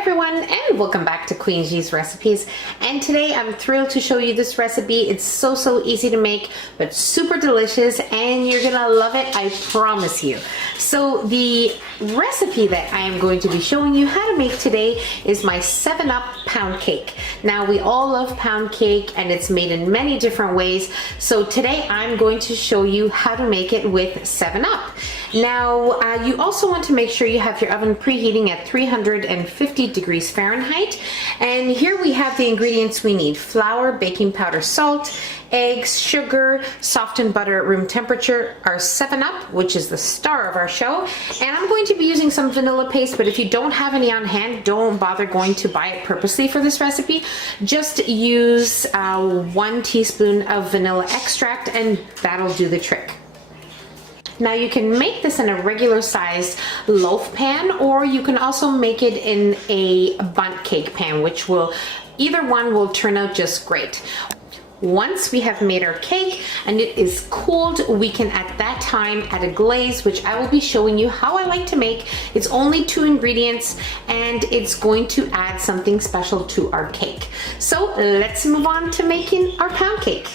everyone, and welcome back to Queen G's Recipes. And today I'm thrilled to show you this recipe. It's so easy to make, but super delicious, and you're gonna love it, I promise you. So the recipe that I am going to be showing you how to make today is my 7-Up pound cake. Now we all love pound cake and it's made in many different ways. So today I'm going to show you how to make it with 7-Up. Now you also want to make sure you have your oven preheating at 350 degrees Fahrenheit. And here we have the ingredients we need: flour, baking powder, salt, eggs, sugar, softened butter at room temperature, our 7-Up, which is the star of our show. And I'm going to be using some vanilla paste, but if you don't have any on hand, don't bother going to buy it purposely for this recipe. Just use 1 teaspoon of vanilla extract and that'll do the trick. Now you can make this in a regular size loaf pan, or you can also make it in a bundt cake pan, which either one will turn out just great. Once we have made our cake and it is cooled, we can at that time add a glaze, which I will be showing you how I like to make. It's only 2 ingredients and it's going to add something special to our cake. So let's move on to making our pound cake.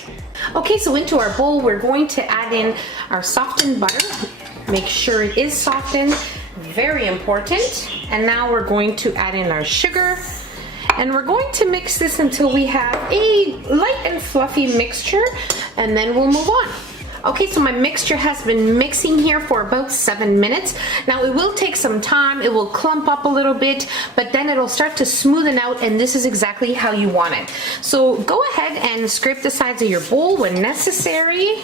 Okay, so into our bowl we're going to add in our softened butter. Make sure it is softened, very important. And now we're going to add in our sugar. And we're going to mix this until we have a light and fluffy mixture, and then we'll move on. Okay, so my mixture has been mixing here for about 7 minutes. Now it will take some time, it will clump up a little bit, but then it'll start to smoothen out, and this is exactly how you want it. So go ahead and scrape the sides of your bowl when necessary,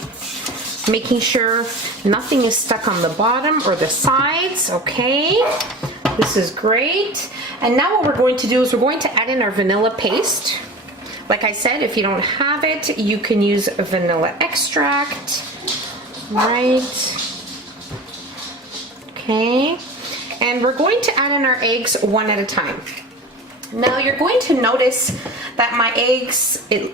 making sure nothing is stuck on the bottom or the sides, okay? This is great. And now what we're going to do is we're going to add in our vanilla paste. Like I said, if you don't have it, you can use vanilla extract. Right. Okay. And we're going to add in our eggs one at a time. Now you're going to notice that my eggs, it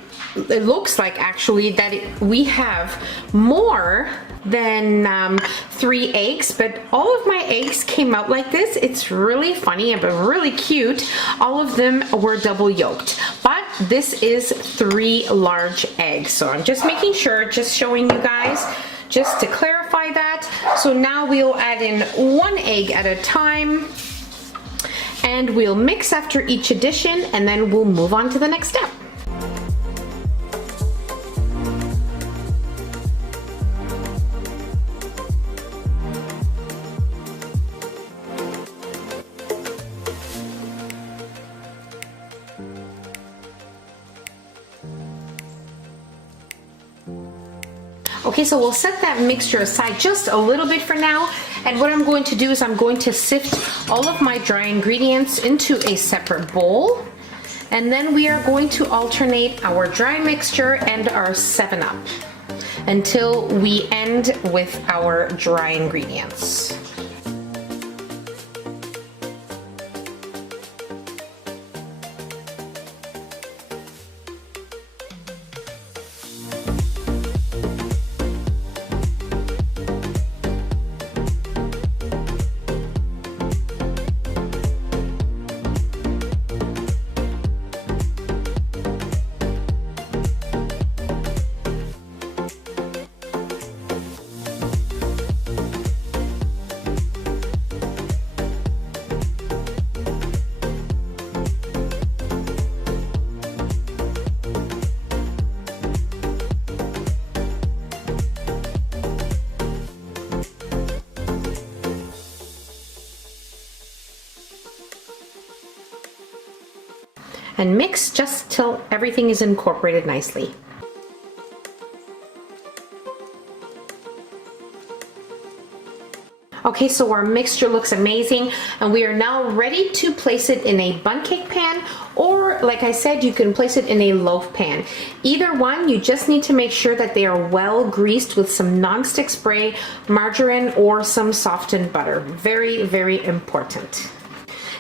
looks like actually that we have more than 3 eggs, but all of my eggs came out like this. It's really funny but really cute. All of them were double yolked, but this is 3 large eggs. So I'm just making sure, just showing you guys, just to clarify that. So now we'll add in 1 egg at a time, and we'll mix after each addition, and then we'll move on to the next step. Okay, so we'll set that mixture aside just a little bit for now, and what I'm going to do is I'm going to sift all of my dry ingredients into a separate bowl, and then we are going to alternate our dry mixture and our 7-Up until we end with our dry ingredients. And mix just till everything is incorporated nicely. Okay, so our mixture looks amazing, and we are now ready to place it in a bundt cake pan, or like I said, you can place it in a loaf pan. Either one, you just need to make sure that they are well greased with some nonstick spray, margarine, or some softened butter. Very important.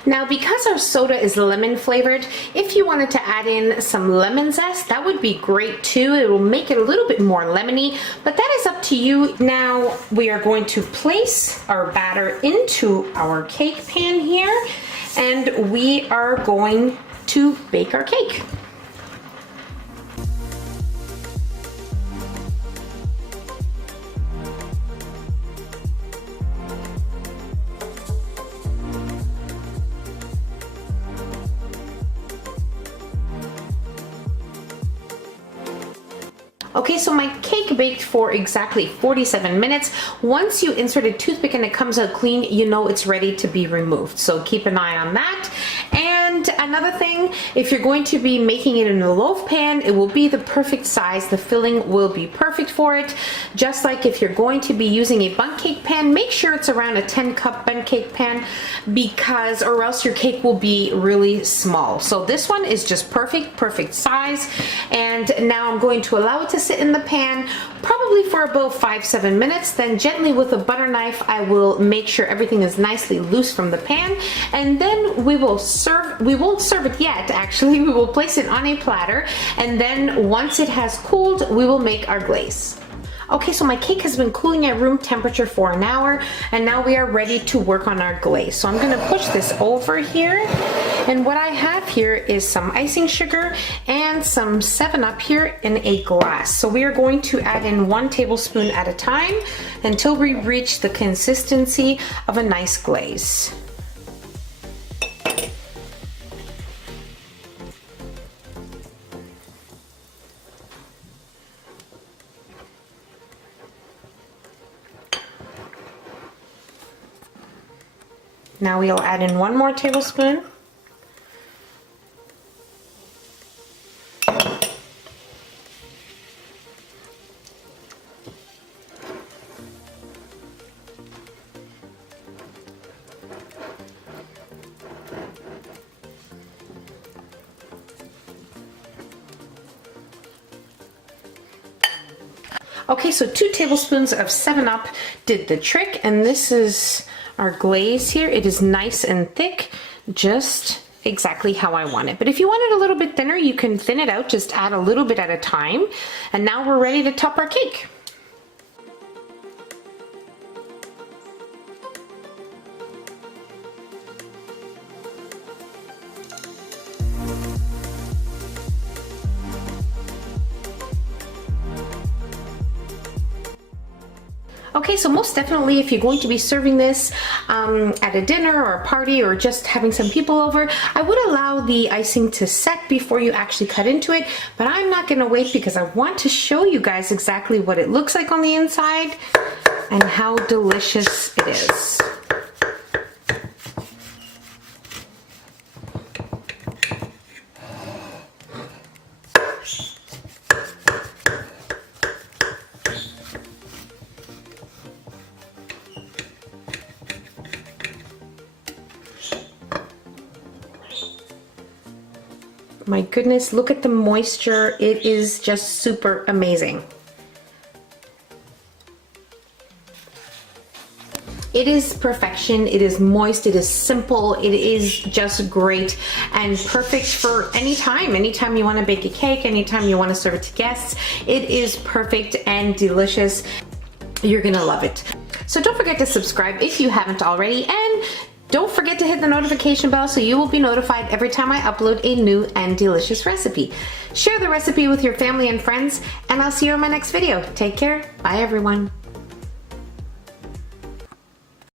Now, because our soda is lemon flavored, if you wanted to add in some lemon zest, that would be great too. It will make it a little bit more lemony, but that is up to you. Now we are going to place our batter into our cake pan here. and we are going to bake our cake. Okay, so my cake baked for exactly 47 minutes. Once you insert a toothpick and it comes out clean, you know it's ready to be removed. So keep an eye on that. And another thing, if you're going to be making it in a loaf pan, it will be the perfect size. The filling will be perfect for it. Just like if you're going to be using a bundt cake pan, make sure it's around a 10-cup bundt cake pan, because or else your cake will be really small. So this one is just perfect size. And now I'm going to allow it to sit in the pan probably for about 5-7 minutes. Then gently with a butter knife, I will make sure everything is nicely loose from the pan, and then we will serve. We won't serve it yet, actually. We will place it on a platter, and then once it has cooled, we will make our glaze. Okay, so my cake has been cooling at room temperature for an hour, and now we are ready to work on our glaze. So I'm gonna push this over here, and what I have here is some icing sugar and some 7-Up here in a glass. So we are going to add in 1 tablespoon at a time until we reach the consistency of a nice glaze. Now we'll add in 1 more tablespoon. Okay, so 2 tablespoons of 7-Up did the trick, and this is our glaze here. It is nice and thick, just exactly how I want it. But if you want it a little bit thinner, you can thin it out, just add a little bit at a time. And now we're ready to top our cake. Okay, so most definitely if you're going to be serving this at a dinner or a party or just having some people over, I would allow the icing to set before you actually cut into it, but I'm not gonna wait because I want to show you guys exactly what it looks like on the inside and how delicious it is. My goodness, look at the moisture. It is just super amazing. It is perfection. It is moist. It is simple. It is just great and perfect for any time. Anytime you want to bake a cake, anytime you want to serve it to guests, it is perfect and delicious. You're gonna love it. So don't forget to subscribe if you haven't already, and don't forget to hit the notification bell so you will be notified every time I upload a new and delicious recipe. Share the recipe with your family and friends, and I'll see you in my next video. Take care. Bye, everyone.